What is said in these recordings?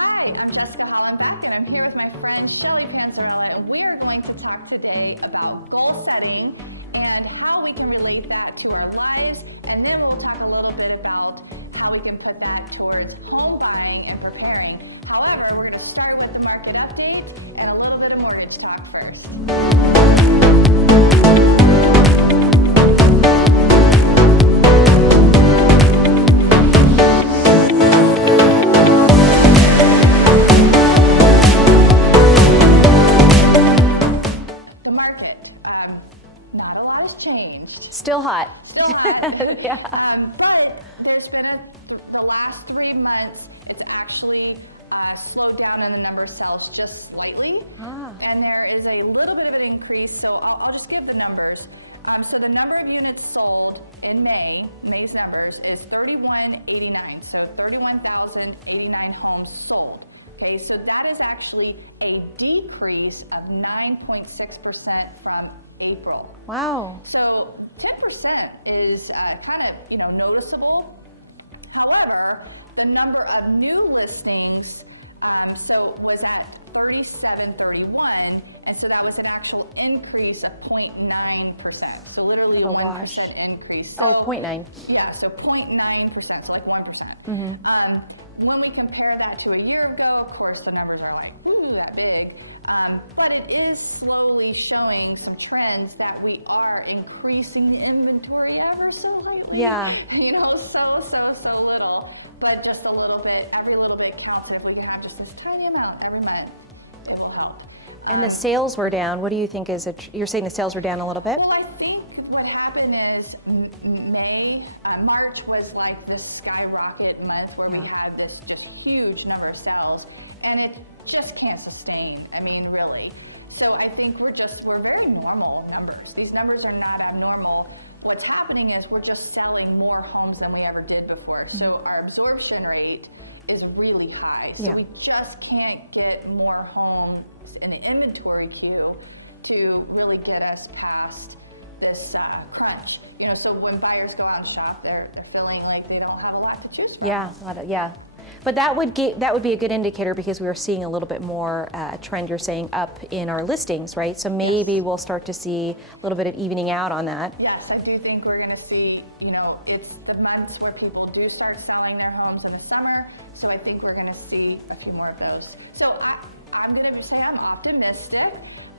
Hi, I'm Jessica Hellenbeck, and I'm here with my friend Shelly Panzarella, and we are going to talk today about goal setting and how we can relate that to our lives, and then we'll talk a little bit about how we can put that towards home buying and preparing. However, we're going to start with the market update and a little bit of mortgage talk first. The market, not a lot has changed. Still hot. Still hot. Yeah. But there's been the last 3 months, it's actually slowed down in the number of sales just slightly. And there is a little bit of an increase, so I'll just give the numbers. So the number of units sold in May's numbers is 3189, so 31,089 homes sold. Okay, so that is actually a decrease of 9.6% from April. Wow. So 10% is kind of, noticeable. However, the number of new listings was at 3731, and so that was an actual increase of 0.9%. So literally a 1% increase. So 0.9. Yeah, so 0.9%, so like 1%. When we compare that to a year ago, of course, the numbers are like, woo, that big. But it is slowly showing some trends that we are increasing the inventory ever so lightly. Yeah. So little, but just a little bit, every little bit counts. And if we can have just this tiny amount every month, it will help. And the sales were down. What do you think you're saying the sales were down a little bit? Well, I think what happened is March was like this skyrocket month where we had this just huge number of sales, and it just can't sustain, really. So I think we're very normal numbers. These numbers are not abnormal. What's happening is we're just selling more homes than we ever did before. So our absorption rate is really high. So we just can't get more homes in the inventory queue to really get us past this crunch. So when buyers go out and shop, they're feeling like they don't have a lot to choose from. Yeah. But that would be a good indicator, because we are seeing a little bit more trend, you're saying, up in our listings, right? So maybe we'll start to see a little bit of evening out on that. Yes, I do think we're going to see, it's the months where people do start selling their homes in the summer. So I think we're going to see a few more of those. So I'm going to say I'm optimistic,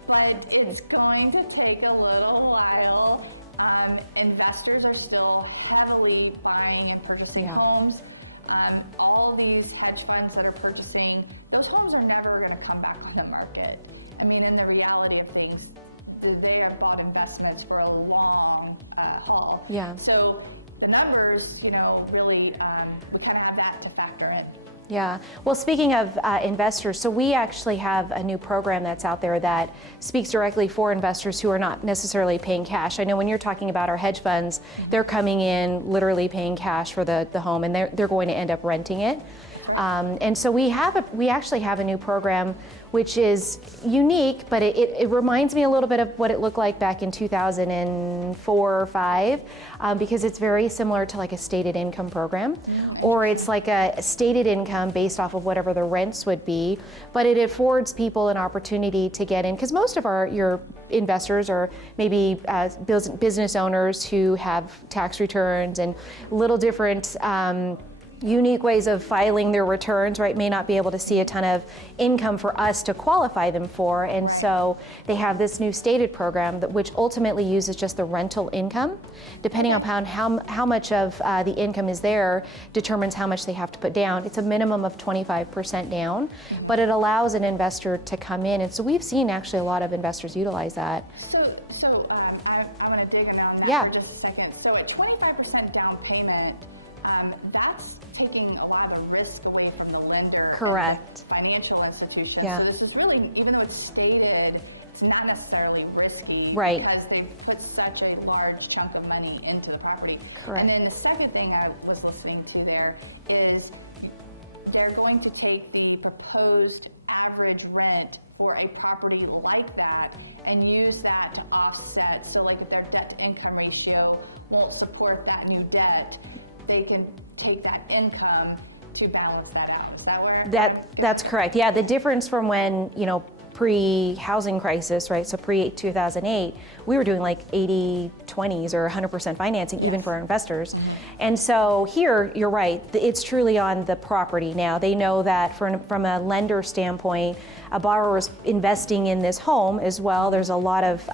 but it's going to take a little while. Investors are still heavily buying and purchasing homes. All these hedge funds that are purchasing, those homes are never going to come back on the market. In the reality of things, they have bought investments for a long haul. Yeah. So the numbers, really, we kind of have that to factor in. Yeah. Well, speaking of investors, so we actually have a new program that's out there that speaks directly for investors who are not necessarily paying cash. I know when you're talking about our hedge funds, they're coming in literally paying cash for the home, and they're going to end up renting it. That's right. And so we actually have a new program which is unique, but it reminds me a little bit of what it looked like back in 2004 or 5, because it's very similar to like a stated income program, or it's like a stated income based off of whatever the rents would be, but it affords people an opportunity to get in, because most of your investors are maybe business owners who have tax returns and little different unique ways of filing their returns, right, may not be able to see a ton of income for us to qualify them for. And so they have this new stated program which ultimately uses just the rental income. Depending upon how much of the income is there determines how much they have to put down. It's a minimum of 25% down, but it allows an investor to come in. And so we've seen actually a lot of investors utilize that. So I want to dig in on that for just a second. So at 25% down payment, that's taking a lot of the risk away from the lender and the financial institution. So this is really, even though it's stated, it's not necessarily risky because they've put such a large chunk of money into the property. And then the second thing I was listening to there is they're going to take the proposed average rent for a property like that and use that to offset. So like if their debt to income ratio won't support that new debt, they can take that income to balance that out. Is that where that's correct? Yeah, okay. The difference from when, pre-housing crisis, right? So pre-2008, we were doing like 80/20s or 100% financing, even for our investors. And so here, you're right, it's truly on the property now. They know that from a lender standpoint, a borrower is investing in this home as well. There's a lot of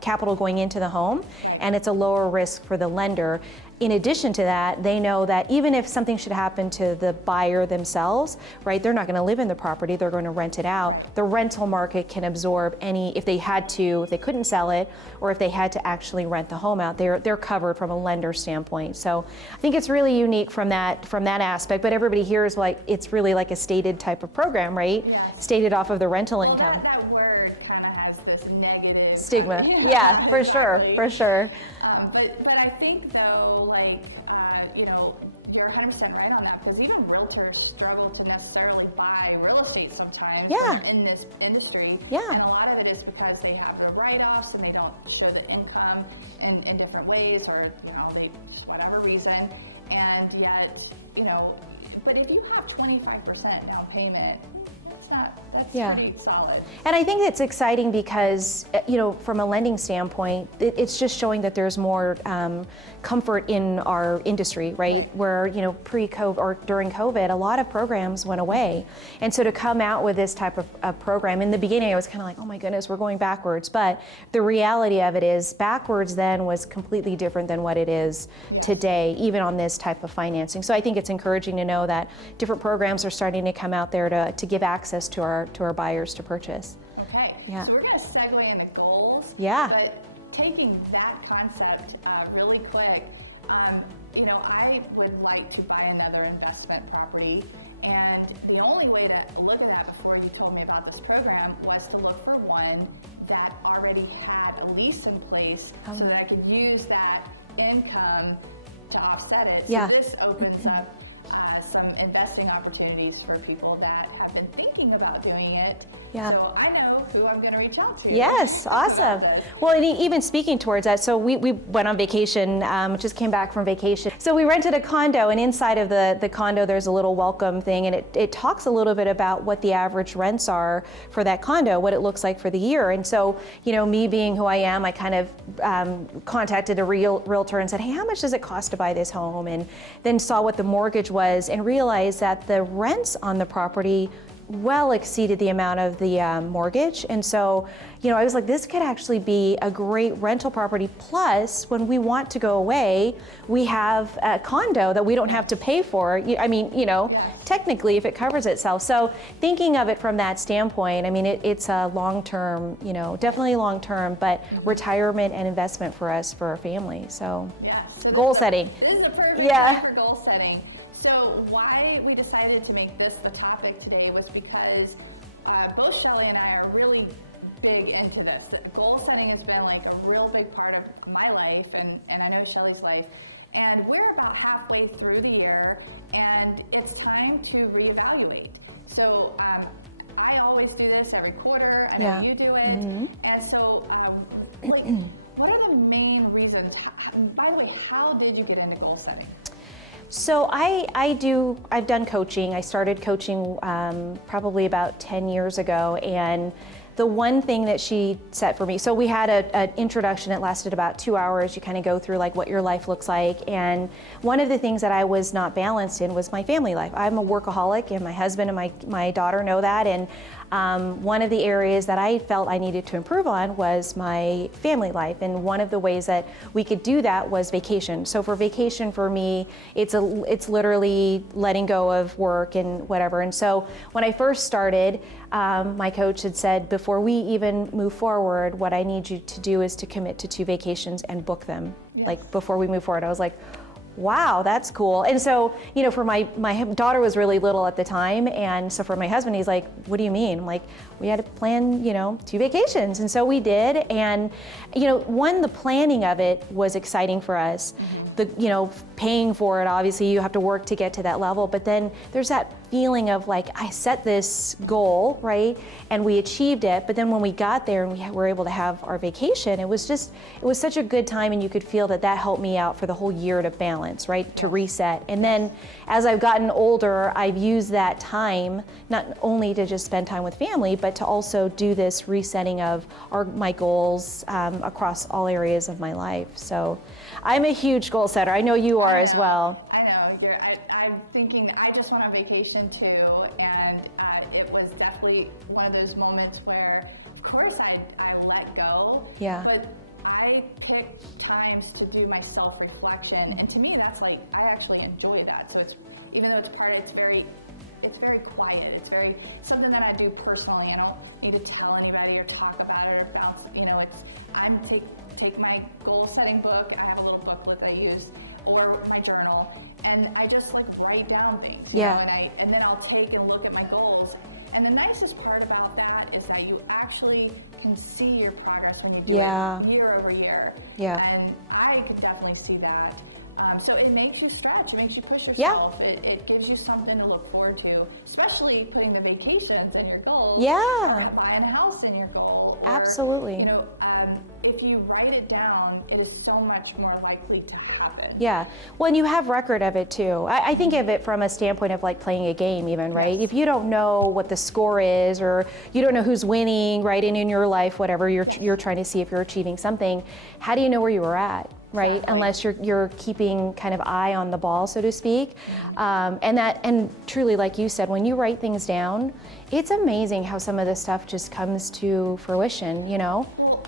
capital going into the home, and it's a lower risk for the lender. In addition to that, they know that even if something should happen to the buyer themselves, right, they're not going to live in the property, they're going to rent it out. Right. The rental market can absorb any, if they couldn't sell it, or if they had to actually rent the home out, they're covered from a lender standpoint. So I think it's really unique from that aspect, but everybody here is like, it's really like a stated type of program, right? Yes. Stated off of the rental income. Well, that word kind of has this negative stigma. Yeah, for exactly. sure, for sure. But I think though, like, you're 100% right on that, because even realtors struggle to necessarily buy real estate sometimes when they're in this industry. And a lot of it is because they have the write-offs and they don't show the income in different ways, or, they just whatever reason. And yet, but if you have 25% down payment, that's pretty solid. And I think it's exciting because, from a lending standpoint, it's just showing that there's more comfort in our industry, right? Where, pre-COVID or during COVID, a lot of programs went away. And so to come out with this type of program, in the beginning I was kind of like, oh my goodness, we're going backwards. But the reality of it is backwards then was completely different than what it is today, even on this type of financing. So I think it's encouraging to know that different programs are starting to come out there to give access to our buyers to purchase. Okay, so we're going to segue into goals. But taking that concept really quick, I would like to buy another investment property, and the only way to look at that before you told me about this program was to look for one that already had a lease in place so that I could use that income to offset it. So this opens up some investing opportunities for people that have been thinking about doing it. So I know who I'm going to reach out to about this. Well, and even speaking towards that, so we went on vacation, just came back from vacation. So we rented a condo, and inside of the condo there's a little welcome thing, and it talks a little bit about what the average rents are for that condo, what it looks like for the year. And so, me being who I am, I kind of contacted a realtor and said, hey, how much does it cost to buy this home? And then saw what the mortgage was and realized that the rents on the property well exceeded the amount of the mortgage. And so, I was like, this could actually be a great rental property. Plus, when we want to go away, we have a condo that we don't have to pay for. I mean, technically, if it covers itself. So thinking of it from that standpoint, I mean, it's a long-term, definitely long-term, but retirement and investment for us, for our family. So so goal setting. This is a perfect time for goal setting. So why we decided to make this the topic today was because both Shelly and I are really big into this. Goal setting has been like a real big part of my life, and I know Shelly's life. And we're about halfway through the year, and it's time to reevaluate. So I always do this every quarter. I know you do it. And so, what are the main reasons? By the way, how did you get into goal setting? So I've done coaching. I started coaching probably about 10 years ago, and the one thing that she set for me, so we had an introduction, it lasted about 2 hours. You kind of go through like what your life looks like. And one of the things that I was not balanced in was my family life. I'm a workaholic, and my husband and my daughter know that. And one of the areas that I felt I needed to improve on was my family life, and one of the ways that we could do that was vacation. So for vacation, for me, it's literally letting go of work and whatever. And so when I first started, my coach had said, before we even move forward, what I need you to do is to commit to 2 vacations and book them. Like before we move forward. I was like, wow, that's cool. And so, for my daughter was really little at the time, and so for my husband, he's like, what do you mean? I'm like, we had to plan, 2 vacations. And so we did. And, the planning of it was exciting for us. The, paying for it, obviously you have to work to get to that level, but then there's that feeling of like, I set this goal, right? And we achieved it, but then when we got there and we were able to have our vacation, it was such a good time, and you could feel that helped me out for the whole year to balance. balance, right? To Yes. reset. And Yes. then as I've gotten older, I've used that time not only to just spend time with family, but to also do this resetting of my goals across all areas of my life. So I'm a huge goal setter. I know you are as well. I know. I'm thinking, I just went on vacation too, and it was definitely one of those moments where, of course, I let go, Yeah. but I pick times to do my self-reflection, and to me, that's like, I actually enjoy that. So even though it's very quiet. It's very something that I do personally. I don't need to tell anybody or talk about it or bounce. Take my goal setting book. I have a little booklet that I use, or my journal, and I just like write down things, you know, and then I'll take and look at my goals. And the nicest part about that is that you actually can see your progress when you do it year over year. Yeah. And I can definitely see that. So it makes you stretch, it makes you push yourself, it gives you something to look forward to, especially putting the vacations in your goals, or buying a house in your goal, or Absolutely. if you write it down, it is so much more likely to happen. Yeah, well, and you have record of it too. I think of it from a standpoint of like playing a game even, right? Yes. If you don't know what the score is, or you don't know who's winning, right, and in your life, whatever, you're trying to see if you're achieving something, how do you know where you were at? Right, Exactly. unless you're keeping kind of eye on the ball, so to speak, and truly, like you said, when you write things down, it's amazing how some of this stuff just comes to fruition. You know. Well,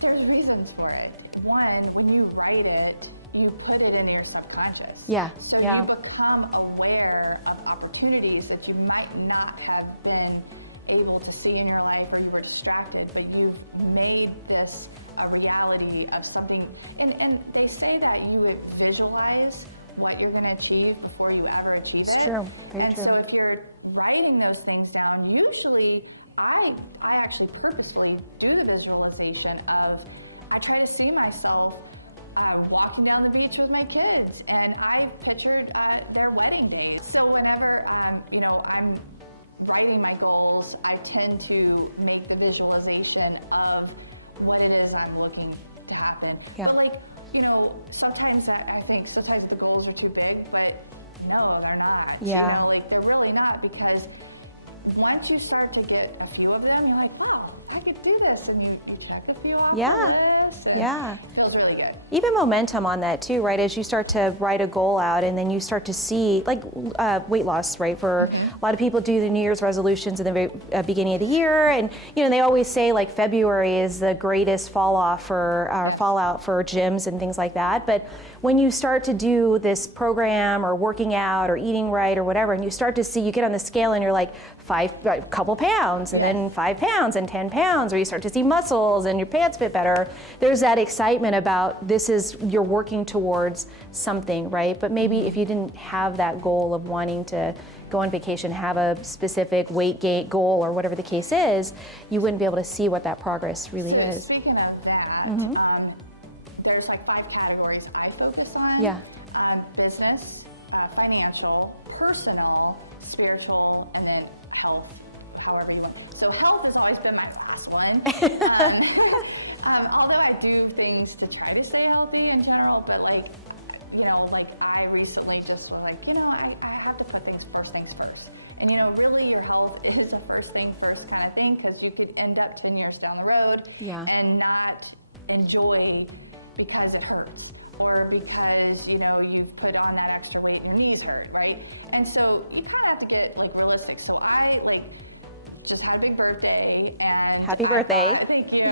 there's reasons for it. One, when you write it, you put it into your subconscious. Yeah. So you become aware of opportunities that you might not have been able to see in your life, or you were distracted, but you've made this a reality of something. And they say that you would visualize what you're going to achieve before you ever achieve it. True. And so if you're writing those things down, usually I actually purposefully do the visualization of, I try to see myself walking down the beach with my kids, and I've pictured their wedding days. So whenever I'm writing my goals, I tend to make the visualization of what it is I'm looking to happen. But sometimes I think sometimes the goals are too big, but no, they're not. They're really not, because once you start to get a few of them, you're like, wow, I could do this, and you check a few off the list, and it feels really good. Even momentum on that too, right? As you start to write a goal out, and then you start to see, like weight loss, right? For a lot of people do the New Year's resolutions in the very beginning of the year, and they always say like February is the greatest fallout for gyms and things like that. But when you start to do this program, or working out, or eating right, or whatever, and you start to see, you get on the scale and you're like a couple pounds, and then 5 pounds and 10 pounds, or you start to see muscles and your pants fit better. There's that excitement about you're working towards something, right? But maybe if you didn't have that goal of wanting to go on vacation, have a specific weight gain goal, or whatever the case is, you wouldn't be able to see what that progress really is. So speaking of that, there's like 5 categories I focus on. Business, financial, personal, spiritual, and then health, however you want. So health has always been my last one. Although I do things to try to stay healthy in general, but I recently just was like, I have to put things first. And really your health is a first thing first kind of thing, because you could end up 10 years down the road and not enjoy because it hurts, or because you've put on that extra weight and your knees hurt, right? And so you kind of have to get realistic. So I just had a big birthday, and I thought, thank you.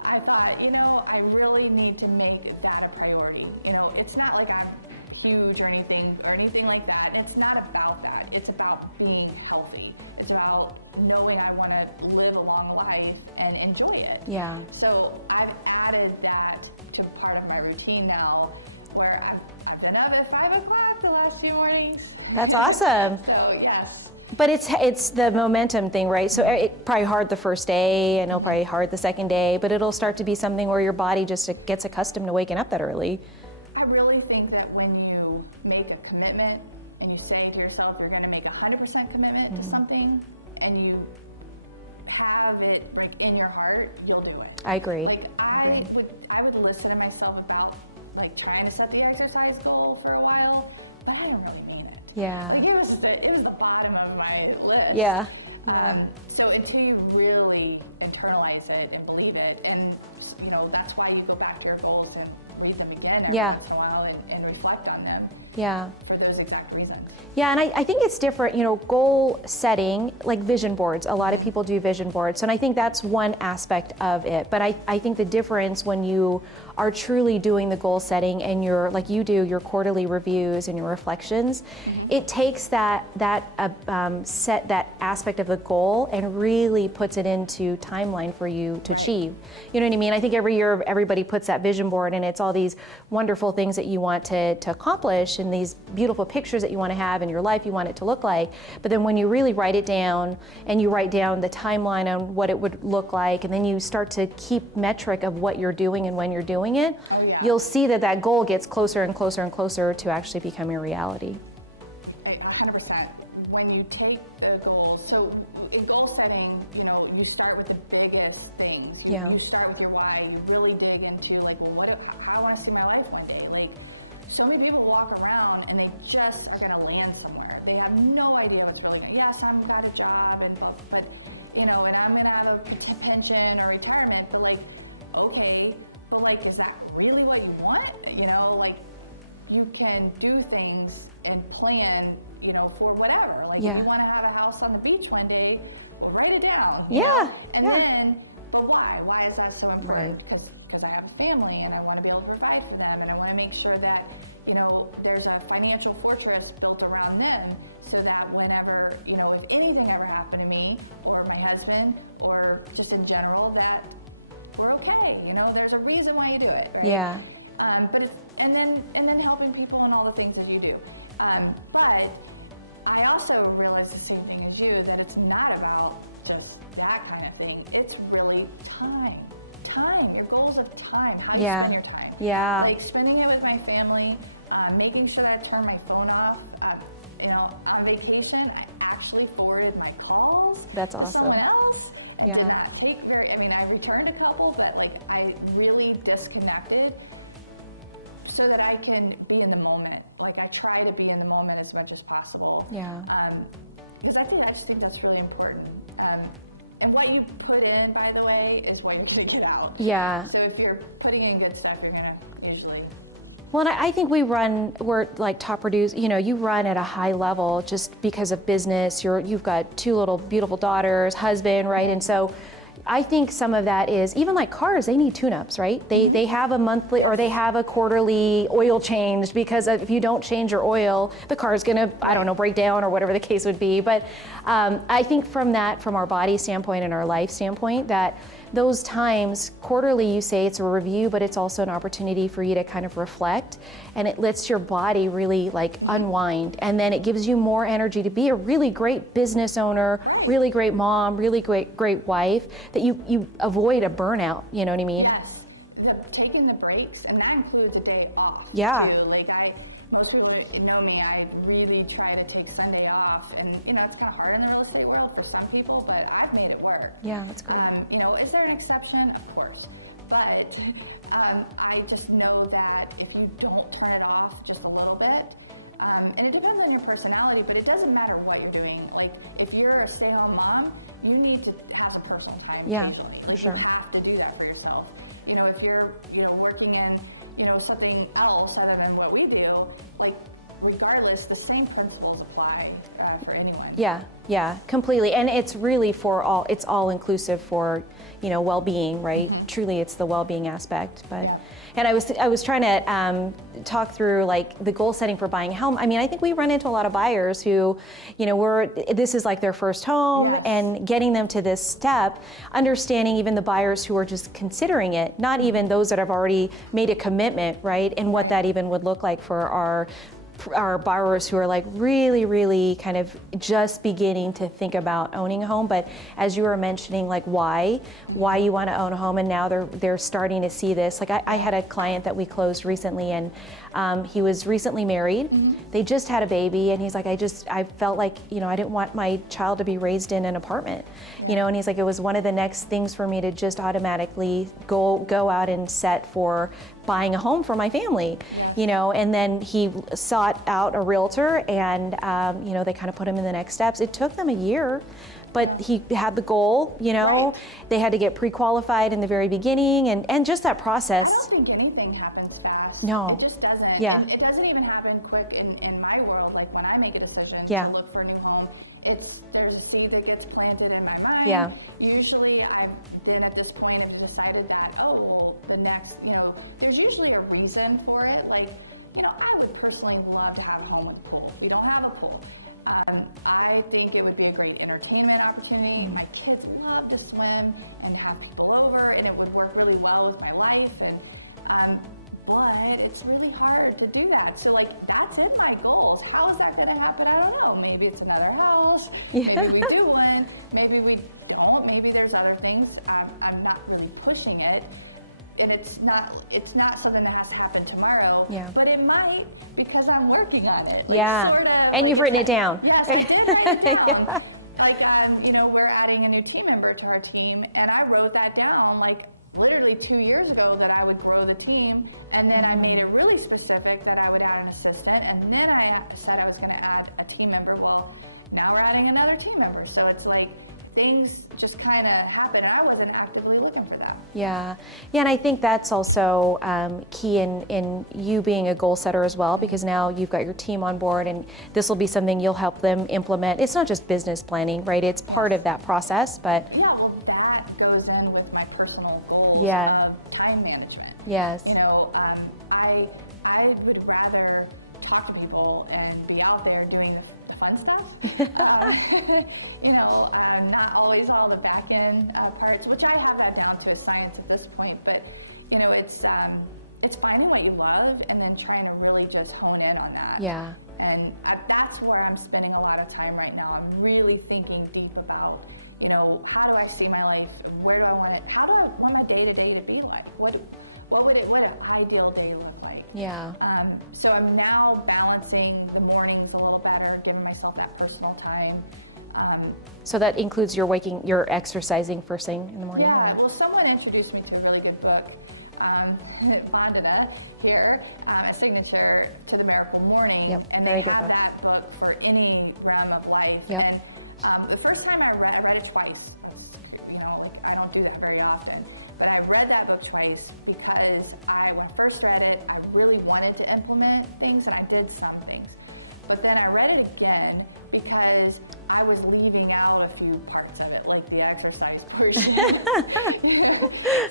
I thought, I really need to make that a priority. It's not like I'm huge or anything like that. And it's not about that. It's about being healthy. It's about knowing I want to live a long life and enjoy it. Yeah. So I've added that to part of my routine now, where I've been up at 5 o'clock the last few mornings. That's awesome. So yes. But it's the momentum thing, right? So it probably hard the first day, and it'll probably hard the second day, but it'll start to be something where your body just gets accustomed to waking up that early. I really think that when you make a commitment and you say to yourself you're going to make 100% commitment to something, and you have it in your heart, you'll do it. I agree. I would listen to myself about like trying to set the exercise goal for a while, but I didn't really mean it. Yeah. Like it was the bottom of my list. Yeah. So until you really internalize it and believe it, and that's why you go back to your goals and read them again every once in a while and reflect on them. Yeah. For those exact reasons. Yeah, and I think it's different, goal setting, like vision boards. A lot of people do vision boards, and I think that's one aspect of it. But I think the difference when you are truly doing the goal setting and you're, like you do, your quarterly reviews and your reflections, it takes that aspect of the goal and really puts it into timeline for you to achieve. You know what I mean? I think every year everybody puts that vision board, and it's all these wonderful things that you want to accomplish and these beautiful pictures that you want to have in your life you want it to look like. But then when you really write it down and you write down the timeline on what it would look like, and then you start to keep metric of what you're doing and when you're doing it, you'll see that goal gets closer and closer and closer to actually becoming a reality. 100%. When you take the goals, so in goal setting, you start with the biggest things. You start with your why. You really dig into like, well, how I want to see my life one day. Like, so many people walk around and they just are going to land somewhere. They have no idea what's really going. Yes, I've got a job, but and I'm going to have a pension or retirement. But like, okay, but like, is that really what you want? Like, you can do things and plan, for whatever. Like if you want to have a house on the beach one day, well, write it down, you know? And then, but why? Why is that so important? Because I have a family and I want to be able to provide for them, and I want to make sure that, there's a financial fortress built around them so that whenever, if anything ever happened to me or my husband or just in general, that we're okay. There's a reason why you do it, right? Yeah. But it's and then helping people and all the things that you do. But I also realize the same thing as you, that it's not about just that kind of thing. It's really time. Your goals of time, how you spend your time. Yeah. Like spending it with my family, making sure that I turn my phone off. On vacation, I actually forwarded my calls to someone else and did not take I returned a couple, but like I really disconnected so that I can be in the moment. Like I try to be in the moment as much as possible. Because I just think that's really important. And what you put in, by the way, is what you're gonna get out. Yeah. So if you're putting in good stuff, you're gonna usually. Well, and I think we're like top producers, you run at a high level just because of business. You've got 2 little beautiful daughters, husband, right? And so I think some of that is, even like cars, they need tune-ups, right? They have a monthly or they have a quarterly oil change, because if you don't change your oil, the car is gonna, break down or whatever the case would be. But I think from our body standpoint and our life standpoint, that those times, quarterly, you say it's a review, but it's also an opportunity for you to kind of reflect, and it lets your body really unwind, and then it gives you more energy to be a really great business owner, really great mom, really great wife, that you avoid a burnout, you know what I mean? Yes. Taking the breaks, and that includes a day off too. Like most people know me, I really try to take Sunday off, and it's kind of hard in the real estate world for some people, but I've made it work. Yeah, that's great. Is there an exception? Of course. But I just know that if you don't turn it off just a little bit, and it depends on your personality, but it doesn't matter what you're doing. Like if you're a stay-home mom, you need to have some personal time occasionally. Like you have to do that for yourself. If you're, working in, something else other than what we do, like regardless, the same principles apply for anyone. Yeah, completely. And it's really it's all inclusive for, well-being, right? Truly, it's the well-being aspect. But and I was trying to talk through like the goal setting for buying a home. I mean, I think we run into a lot of buyers who, this is like their first home, and getting them to this step, understanding even the buyers who are just considering it, not even those that have already made a commitment, right? And what that even would look like for our our borrowers who are like really kind of just beginning to think about owning a home, but as you were mentioning, like why you want to own a home, and now they're starting to see this. Like I had a client that we closed recently, and he was recently married. They just had a baby, and he's like, I felt like, I didn't want my child to be raised in an apartment, and he's like, it was one of the next things for me to just automatically go out and set for buying a home for my family. And then he sought out a realtor, and they kind of put him in the next steps. It took them a year, but he had the goal, They had to get pre-qualified in the very beginning, and just that process. I don't think anything happens fast. No. It just doesn't. And it doesn't even happen quick in my world. Like when I make a decision to look for a new home, there's a seed that gets planted in my mind. Usually I've then at this point have decided that, the next, there's usually a reason for it. Like, I would personally love to have a home with a pool. We don't have a pool. I think it would be a great entertainment opportunity. My kids love to swim and have people over, and it would work really well with my life. And but it's really hard to do that. So like that's in my goals. How is that going to happen? I don't know. Maybe it's another house. Maybe we do one. Maybe we don't. Maybe there's other things. I'm not really pushing it. And it's not something that has to happen tomorrow, but it might, because I'm working on it, sort of. And like you've written it down. Yes, I did write it down. Like, we're adding a new team member to our team, and I wrote that down like literally 2 years ago that I would grow the team, and then I made it really specific that I would add an assistant, and then I said I was going to add a team member. Well, now we're adding another team member, so it's like things just kind of happen, and I wasn't actively looking for that. Yeah, and I think that's also key in you being a goal setter as well, because now you've got your team on board, and this will be something you'll help them implement. It's not just business planning, right? It's part of that process, but yeah, well, that goes in with my personal goals of time management. Yes. I would rather talk to people and be out there doing the fun stuff. Not always all the back end parts, which I have that down to a science at this point. But it's finding what you love and then trying to really just hone in on that. Yeah. And that's where I'm spending a lot of time right now. I'm really thinking deep about, how do I see my life? Where do I want it? How do I want my day to day to be like? What would an ideal day look like? Yeah. So I'm now balancing the mornings a little better, giving myself that personal time. So that includes your exercising first thing in the morning? Yeah, well, someone introduced me to a really good book, Vandana here, a signature to the Miracle Morning, and they have that book for any realm of life. And the first time I read it twice. That's, I don't do that very often, but I read that book twice because when I first read it, I really wanted to implement things, and I did some things. But then I read it again because I was leaving out a few parts of it, like the exercise portion.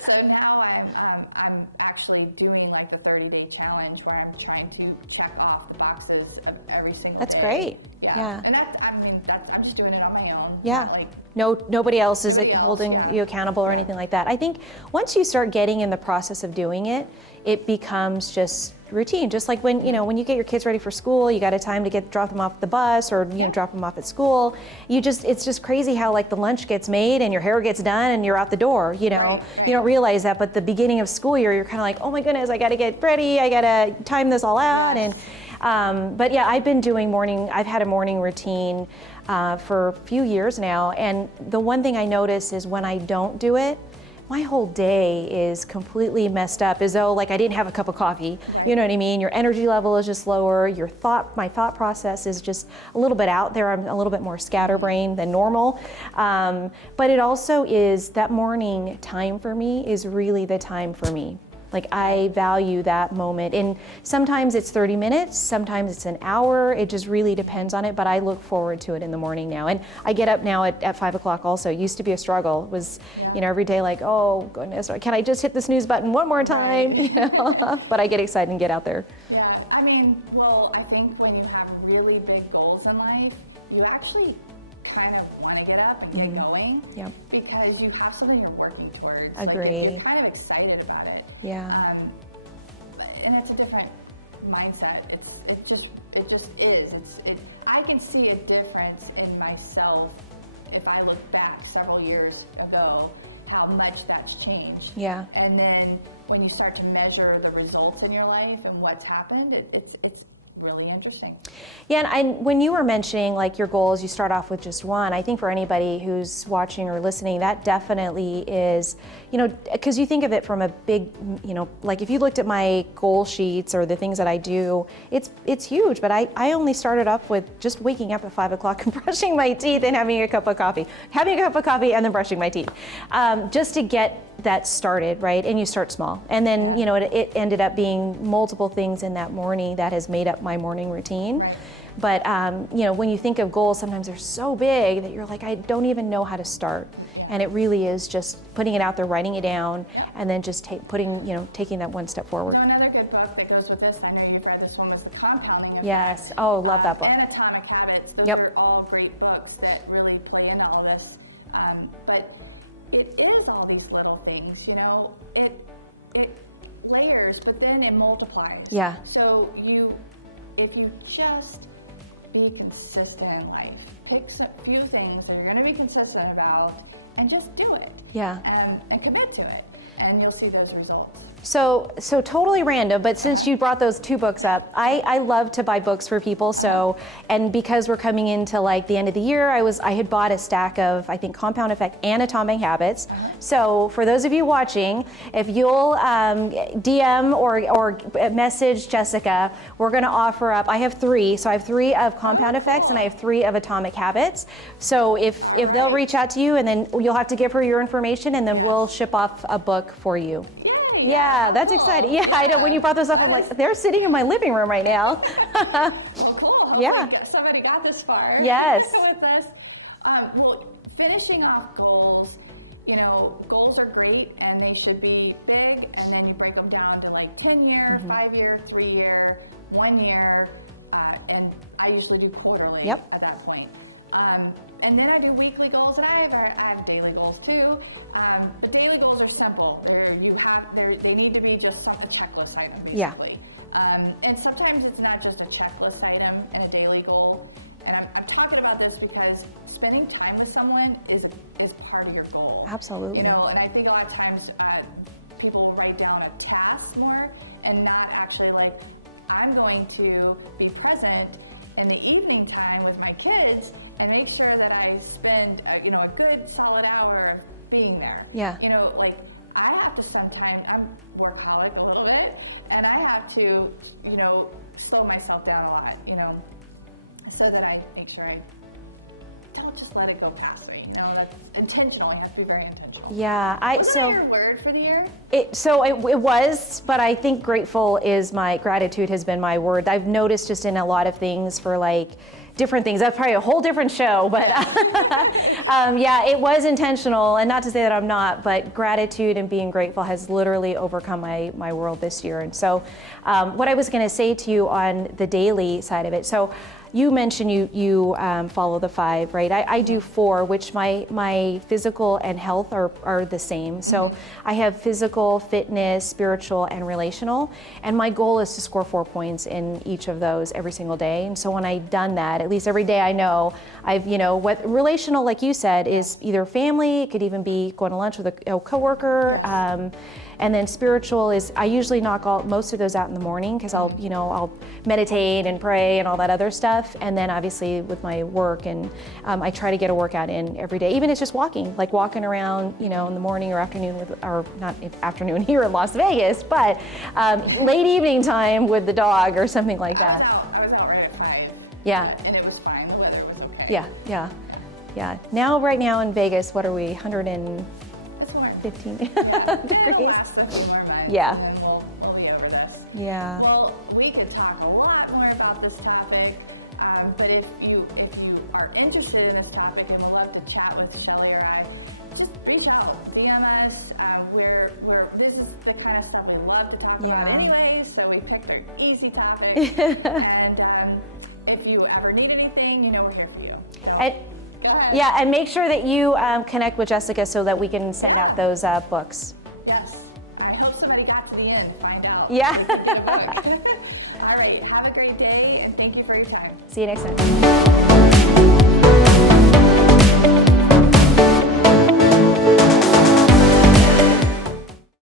So now I'm actually doing like the 30-day challenge where I'm trying to check off the boxes of every single day. That's great. Yeah. And I'm just doing it on my own. Yeah. Not like nobody else is holding you accountable or Yeah. anything like that. I think once you start getting in the process of doing it, it becomes just routine. Just like when when you get your kids ready for school, you got a time to drop them off at the bus or drop them off at school. It's just crazy how like the lunch gets made and your hair gets done and you're out the door. Right. You don't realize that, but the beginning of school year, you're kind of like, oh my goodness, I got to get ready. I got to time this all out. Yes. And but yeah, I've been doing I've had a morning routine for a few years now, and the one thing I notice is when I don't do it, my whole day is completely messed up, as though like I didn't have a cup of coffee. Right. You know what I mean? Your energy level is just lower. My thought process is just a little bit out there. I'm a little bit more scatterbrained than normal. But it also is that morning time for me is really the time for me. Like I value that moment, and sometimes it's 30 minutes, sometimes it's an hour. It just really depends on it, but I look forward to it in the morning now. And I get up now at 5 o'clock also. It used to be a struggle. It was, every day like, oh goodness, can I just hit the snooze button one more time? Right. But I get excited and get out there. Yeah, I think when you have really big goals in life, you actually kind of want to get up and get going because you have something you're working towards. Like you're kind of excited about it. Yeah. And it's a different mindset. It just is. I can see a difference in myself if I look back several years ago, how much that's changed. Yeah. And then when you start to measure the results in your life and what's happened, it's really interesting. Yeah, and when you were mentioning like your goals, you start off with just one. I think for anybody who's watching or listening, that definitely is, because you think of it from a big, like if you looked at my goal sheets or the things that I do, it's huge. But I only started up with just waking up at 5 o'clock and brushing my teeth and having a cup of coffee, and then brushing my teeth, just to get that started, right? And you start small, and then it ended up being multiple things in that morning that has made up my morning routine. Right. But when you think of goals, sometimes they're so big that you're like, I don't even know how to start. Yeah. And it really is just putting it out there, writing it down, Yep. and then just taking that one step forward. So another good book that goes with this, I know you've read this one, was The Compounding Effect. Yes. Oh, love that book. And Atomic Habits. Those Yep. are all great books that really play into all this. But it is all these little things, it layers, but then it multiplies. Yeah. So if you just be consistent in life, pick a few things that you're going to be consistent about and just do it. Yeah. And commit to it, and you'll see those results. So totally random, but since you brought those two books up, I love to buy books for people. So, and because we're coming into like the end of the year, I had bought a stack of, I think, Compound Effect and Atomic Habits. So for those of you watching, if you'll DM or message Jessica, we're going to offer up, I have 3. So I have 3 of Compound Effects and I have 3 of Atomic Habits. So if they'll reach out to you, and then you'll have to give her your information, and then we'll ship off a book for you. Yay! Yeah, that's cool. exciting. Yeah, I know when you brought those up, they're sitting in my living room right now. Well, cool. Hopefully somebody got this far with us. Well, finishing off goals, goals are great and they should be big, and then you break them down to like 10-year, 5-year, 3-year, 1 year, and I usually do quarterly at that point. And then I do weekly goals, and I have daily goals too. But daily goals are simple. They need to be just a checklist item, basically. Yeah. And sometimes it's not just a checklist item in a daily goal. And I'm talking about this because spending time with someone is part of your goal. Absolutely. And I think a lot of times people will write down a task more and not actually like, I'm going to be present in the evening time with my kids and make sure that I spend a good solid hour of being there. Yeah. Like I have to sometimes, I'm workaholic a little bit, and I have to, slow myself down a lot, so that I make sure I don't just let it go past me. That's intentional. You have to be very intentional. Yeah. Wasn't that your word for the year? It was, but I think gratitude has been my word. I've noticed just in a lot of things for like different things. That's probably a whole different show, but it was intentional, and not to say that I'm not, but gratitude and being grateful has literally overcome my world this year. And so what I was going to say to you on the daily side of it, so you mentioned you follow the 5, right? I do 4, which my physical and health are the same. So I have physical, fitness, spiritual, and relational. And my goal is to score 4 points in each of those every single day. And so when I've done that, at least every day I know what relational, like you said, is either family, it could even be going to lunch with a coworker. Yes. And then spiritual is, I usually knock most of those out in the morning because I'll meditate and pray and all that other stuff. And then obviously with my work, and I try to get a workout in every day. Even if it's just walking around, in the morning or afternoon, or not afternoon here in Las Vegas, but late evening time with the dog or something like that. I was out right at 5. Yeah. And it was fine. The weather was okay. Yeah. Right now in Vegas, what are we, 115? It's warm. Yeah, it'll last a few more months, and then we'll be over this. Yeah. Well, we could talk a lot more about this topic, but if you are interested in this topic and would love to chat with Shelly or I, just reach out, DM us. This is the kind of stuff we love to talk about anyway, so we picked an easy topic. And if you ever need anything, we're here for you. So. Go ahead. Yeah, and make sure that you connect with Jessica so that we can send out those books. Yes. I hope somebody got to the end, find out they could get a book. All right, have a great day, and thank you for your time. See you next time.